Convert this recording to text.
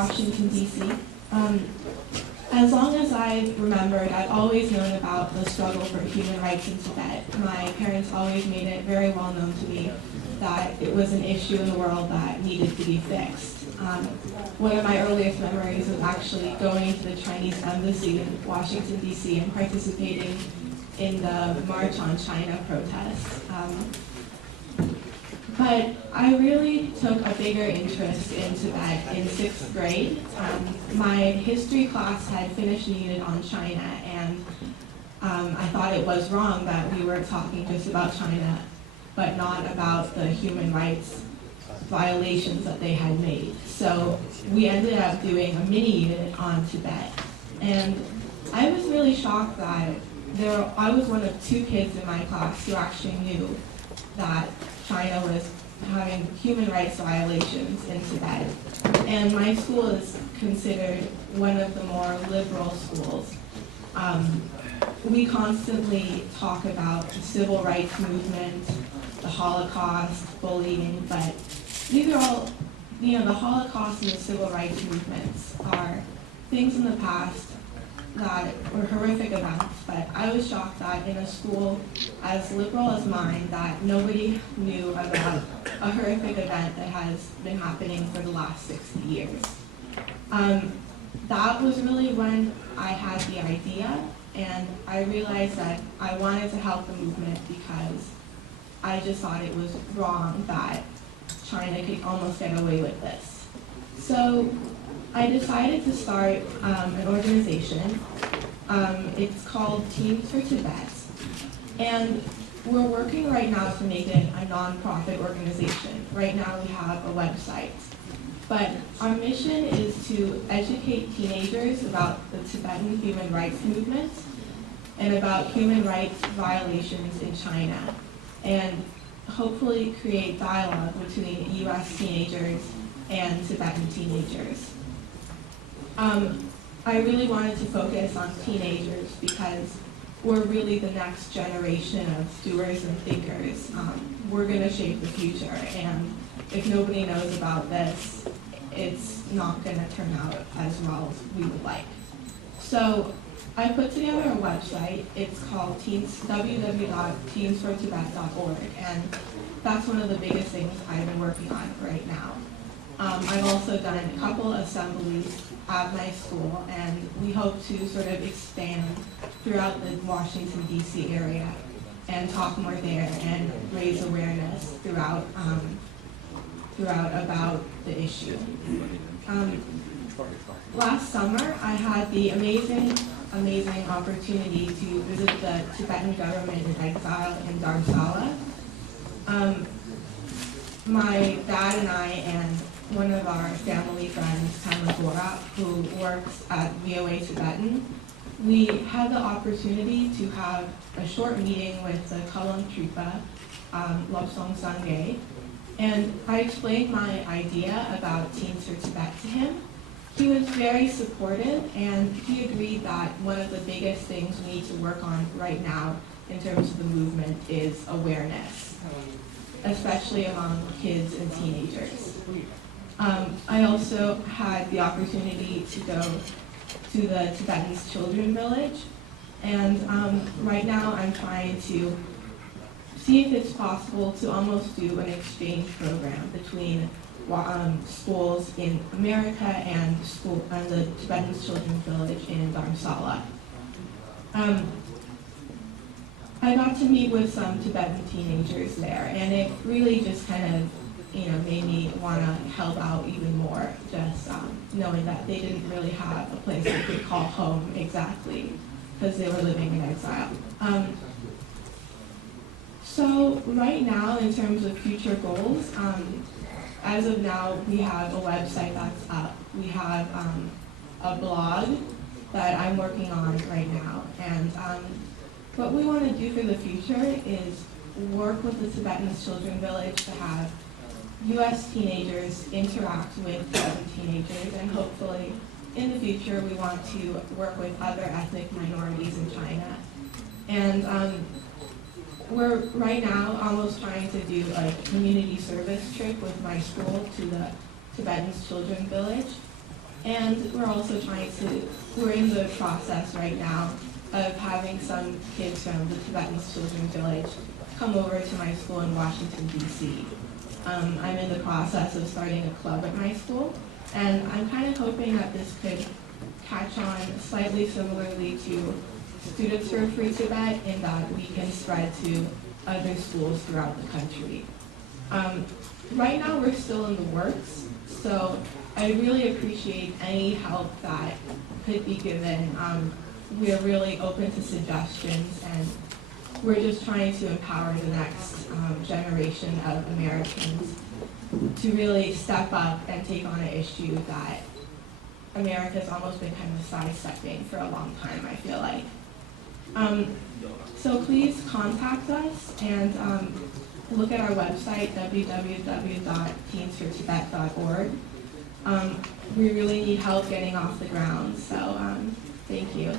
Washington, D.C. As long as I remembered, I've always known about the struggle for human rights in Tibet. My parents always made it very well known to me that it was an issue in the world that needed to be fixed. One of my earliest memories was actually going to the Chinese embassy in Washington, D.C. and participating in the March on China protests. But I really took a bigger interest in Tibet in 6th grade. My history class had finished a unit on China, and I thought it was wrong that we were talking just about China, but not about the human rights violations that they had made. So we ended up doing a mini unit on Tibet. And I was really shocked that I was one of 2 kids in my class who actually knew that China was having human rights violations in Tibet. And my school is considered one of the more liberal schools. We constantly talk about the civil rights movement, the Holocaust, bullying, but these are all, the Holocaust and the civil rights movements are things in the past that were horrific events, but I was shocked that in a school as liberal as mine that nobody knew about a horrific event that has been happening for the last 60 years. That was really when I had the idea, and I realized that I wanted to help the movement because I just thought it was wrong that China could almost get away with this. So I decided to start an organization. It's called Teens for Tibet. And we're working right now to make it a nonprofit organization. Right now we have a website. But our mission is to educate teenagers about the Tibetan human rights movement and about human rights violations in China, and hopefully create dialogue between U.S. teenagers and Tibetan teenagers. I really wanted to focus on teenagers because we're really the next generation of doers and thinkers. We're going to shape the future, and if nobody knows about this, it's not going to turn out as well as we would like. So I put together a website. It's called www.teensfortibet.org, and that's one of the biggest things I've been working on right now. I've also done a couple assemblies at my school, and we hope to sort of expand throughout the Washington, D.C. area and talk more there and raise awareness throughout about the issue. Last summer, I had the amazing opportunity to visit the Tibetan government in exile in Dharamsala. My dad and I and one of our family friends, Kamagora, who works at VOA Tibetan, we had the opportunity to have a short meeting with the Kalam Tripa, Lobsang Sangye, and I explained my idea about Teens for Tibet to him. He was very supportive, and he agreed that one of the biggest things we need to work on right now in terms of the movement is awareness, especially among kids and teenagers. I also had the opportunity to go to the Tibetan Children Village, and right now I'm trying to see if it's possible to almost do an exchange program between schools in America and the Tibetan Children's Village in Dharamsala. I got to meet with some Tibetan teenagers there, and it really just kind of made me want to help out even more, just knowing that they didn't really have a place they could call home exactly because they were living in exile. So right now, in terms of future goals, as of now, we have a website that's up. We have a blog that I'm working on right now. And what we want to do for the future is work with the Tibetan Children Village to have U.S. teenagers interact with Tibetan teenagers, and hopefully in the future we want to work with other ethnic minorities in China. And we're right now almost trying to do a community service trip with my school to the Tibetan Children Village. And we're in the process right now of having some kids from the Tibetan Children's Village come over to my school in Washington, D.C. I'm in the process of starting a club at my school, and I'm kind of hoping that this could catch on slightly similarly to Students for a Free Tibet, in that we can spread to other schools throughout the country. Right now we're still in the works, so I really appreciate any help that could be given. We're really open to suggestions, and we're just trying to empower the next generation of Americans to really step up and take on an issue that America's almost been kind of sidestepping for a long time, I feel like. So please contact us and look at our website, www.teensfortibet.org. We really need help getting off the ground, so thank you.